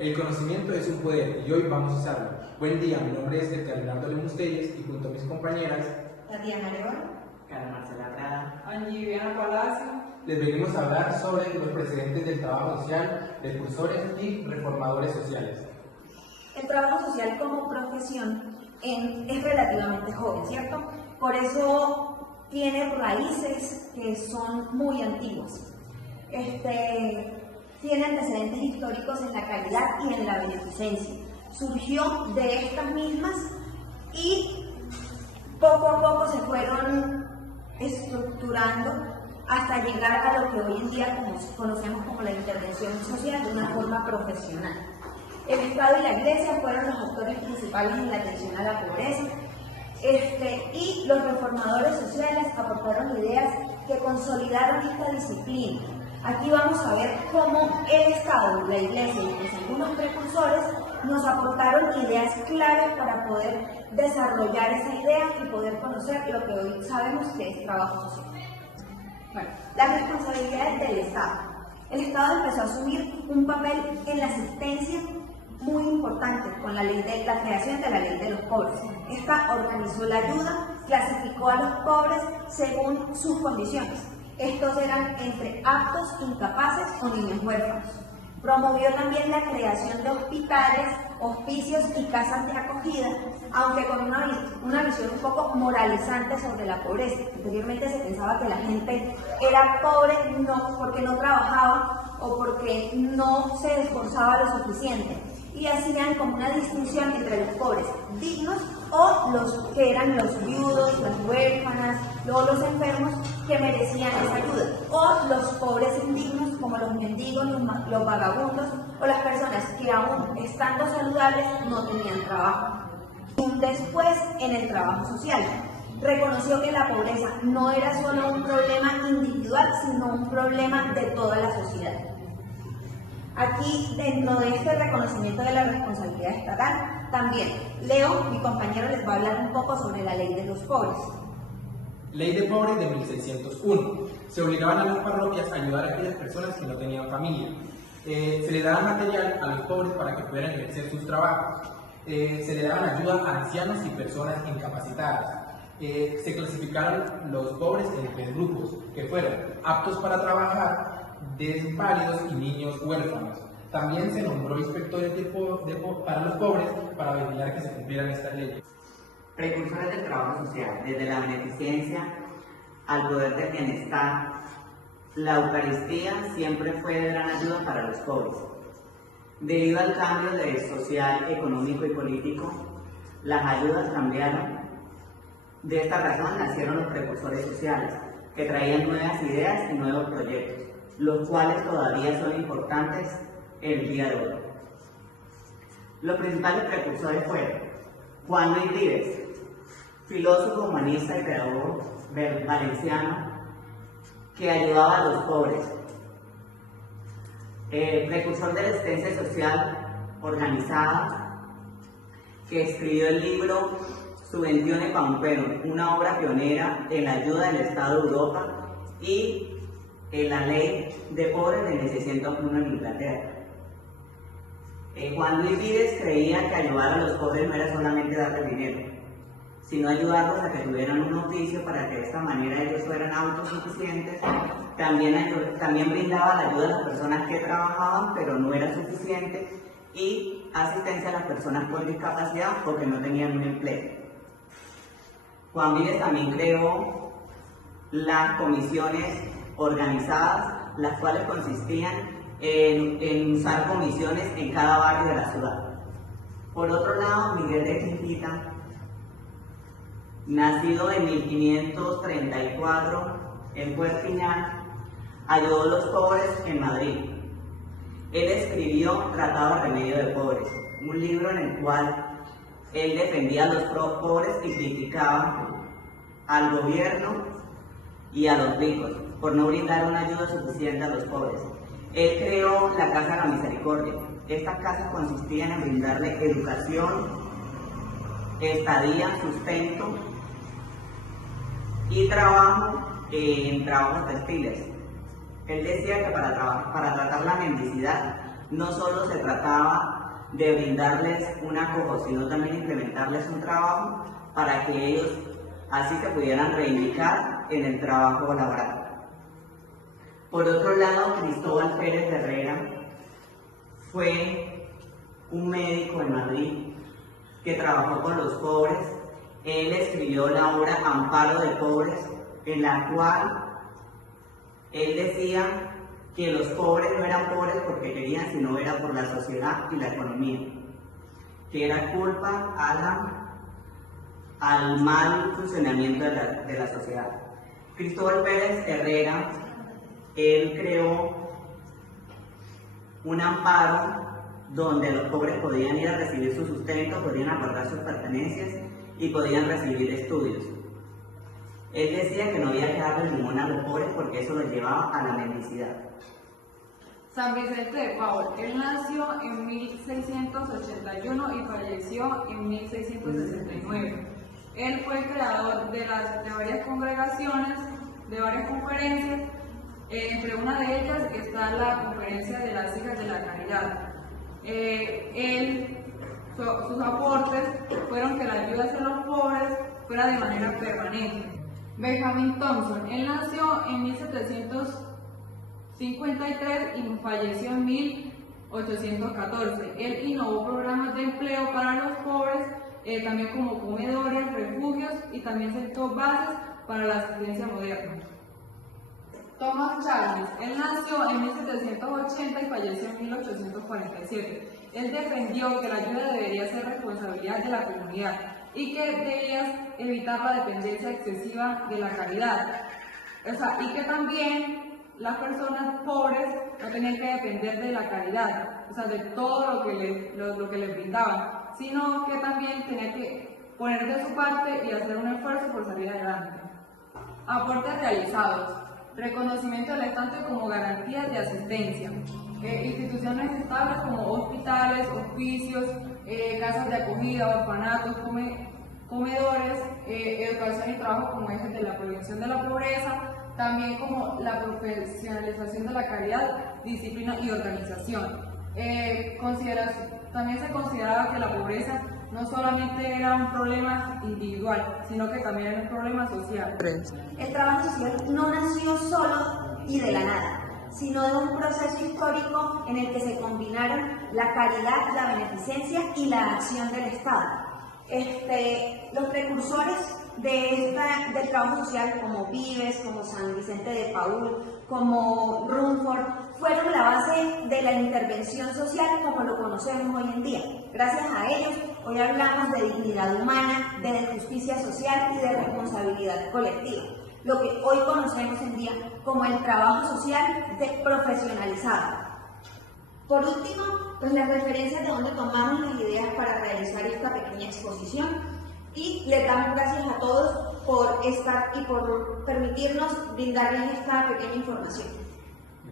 El conocimiento es un poder y hoy vamos a usarlo. Buen día, mi nombre es Edgar Leonardo Lemus Telles y junto a mis compañeras Tatiana León, Carla Marcela Prada, Angie Viviana Palacio, les venimos a hablar sobre los precedentes del trabajo social, precursores y reformadores sociales. el trabajo social como profesión es relativamente joven, ¿cierto? Por eso tiene raíces que son muy antiguas. Tiene antecedentes históricos en la calidad y en la beneficencia. Surgió de estas mismas y poco a poco se fueron estructurando hasta llegar a lo que hoy en día conocemos como la intervención social de una forma profesional. El Estado y la Iglesia fueron los actores principales en la atención a la pobreza, y los reformadores sociales aportaron ideas que consolidaron esta disciplina. Aquí vamos a ver cómo el Estado, la Iglesia y pues algunos precursores nos aportaron ideas claves para poder desarrollar esa idea y poder conocer lo que hoy sabemos que es trabajo social. Bueno, las responsabilidades del Estado. El Estado empezó a asumir un papel en la asistencia muy importante con la creación de la ley de los pobres. Esta organizó la ayuda, clasificó a los pobres según sus condiciones. Estos eran entre aptos, incapaces o niños huérfanos. Promovió también la creación de hospitales, hospicios y casas de acogida, aunque con una visión un poco moralizante sobre la pobreza. Anteriormente se pensaba que la gente era pobre no porque no trabajaba o porque no se esforzaba lo suficiente, y hacían como una distinción entre los pobres dignos o los que eran los viudos, las huérfanas, luego los enfermos que merecían esa ayuda, o los pobres indignos como los mendigos, los vagabundos o las personas que aún estando saludables no tenían trabajo. Después, en el trabajo social, reconoció que la pobreza no era solo un problema individual, sino un problema de toda la sociedad. Aquí, dentro de este reconocimiento de la responsabilidad estatal, también Leo, mi compañero, les va a hablar un poco sobre la ley de los pobres. Ley de pobres de 1601. Se obligaban a las parroquias a ayudar a aquellas personas que no tenían familia. Se le daba material a los pobres para que pudieran ejercer sus trabajos. Se le daban ayuda a ancianos y personas incapacitadas. Se clasificaron los pobres en 3 grupos, que fueron aptos para trabajar, desinválidos y niños huérfanos. También se nombró inspectores para los pobres para vigilar que se cumplieran estas leyes. precursores del trabajo social, desde la beneficencia al poder del bienestar. La Eucaristía siempre fue de gran ayuda para los pobres. Debido al cambio social, económico y político, las ayudas cambiaron. De esta razón nacieron los precursores sociales, que traían nuevas ideas y nuevos proyectos, los cuales todavía son importantes el día de hoy. Los principales precursores fueron Juan Luis Vives, filósofo, humanista y pedagogo valenciano, que ayudaba a los pobres. Precursor de la asistencia social organizada, que escribió el libro Subventione Pauperum, una obra pionera en la ayuda del Estado de Europa y en la ley de pobres de 1601 en Inglaterra. Juan Luis Vives creía que ayudar a los pobres no era solamente darles dinero, sino ayudarlos a que tuvieran un oficio para que de esta manera ellos fueran autosuficientes. También brindaba la ayuda a las personas que trabajaban pero no era suficiente, y asistencia a las personas con discapacidad porque no tenían un empleo. Juan Vives también creó las comisiones organizadas, las cuales consistían en usar comisiones en cada barrio de la ciudad. Por otro lado, Miguel de Quintita, nacido en 1534 en Puerpiñán, ayudó a los pobres en Madrid. Él escribió Tratado de Remedio de Pobres, un libro en el cual él defendía a los pobres y criticaba al gobierno y a los ricos por no brindar una ayuda suficiente a los pobres. Él creó la Casa de la Misericordia. Estas casas consistían en brindarle educación, estadía, sustento y trabajo en trabajos textiles. Él decía que para tratar la mendicidad no solo se trataba de brindarles un acojo, sino también implementarles un trabajo para que ellos así se pudieran reivindicar en el trabajo laboral. Por otro lado, Cristóbal Pérez Herrera fue un médico en Madrid que trabajó con los pobres. Él escribió la obra Amparo de Pobres, en la cual él decía que los pobres no eran pobres porque querían, sino era por la sociedad y la economía, que era culpa al mal funcionamiento de la sociedad. Cristóbal Pérez Herrera, él creó un amparo donde los pobres podían ir a recibir su sustento, podían aportar sus pertenencias y podían recibir estudios. Él decía que no había que darle limón a los pobres porque eso los llevaba a la mendicidad. San Vicente de Paul. Él nació en 1681 y falleció en 1669. Él fue el creador de varias congregaciones, de varias conferencias. Entre una de ellas está la Conferencia de las Hijas de la Caridad. Sus aportes fueron que la ayuda hacia los pobres fuera de manera permanente. Benjamin Thompson. Él nació en 1753 y falleció en 1814. Él innovó programas de empleo para los pobres, también como comedores, refugios, y también sentó bases para la asistencia moderna. Thomas Chalmers. Él nació en 1780 y falleció en 1847. Él defendió que la ayuda debería ser responsabilidad de la comunidad y que debía evitar la dependencia excesiva de la caridad. Y que también las personas pobres no tenían que depender de la caridad, de todo lo que les brindaban, sino que también tenían que poner de su parte y hacer un esfuerzo por salir adelante. Aportes realizados. Reconocimiento del Estado como garantías de asistencia. Instituciones estables como hospitales, hospicios, casas de acogida, orfanatos, comedores, educación y trabajo como ejes de la prevención de la pobreza, también como la profesionalización de la caridad, disciplina y organización. También se consideraba que la pobreza no solamente era un problema individual, sino que también era un problema social. El trabajo social no nació solo y de la nada, sino de un proceso histórico en el que se combinaron la caridad, la beneficencia y la acción del Estado. Los precursores del trabajo social, como Vives, como San Vicente de Paul, como Rumford, fueron la base de la intervención social como lo conocemos hoy en día. Gracias a ellos, hoy hablamos de dignidad humana, de justicia social y de responsabilidad colectiva, lo que hoy conocemos en día como el trabajo social profesionalizado. Por último, las referencias de donde tomamos las ideas para realizar esta pequeña exposición, y les damos gracias a todos por estar y por permitirnos brindarles esta pequeña información.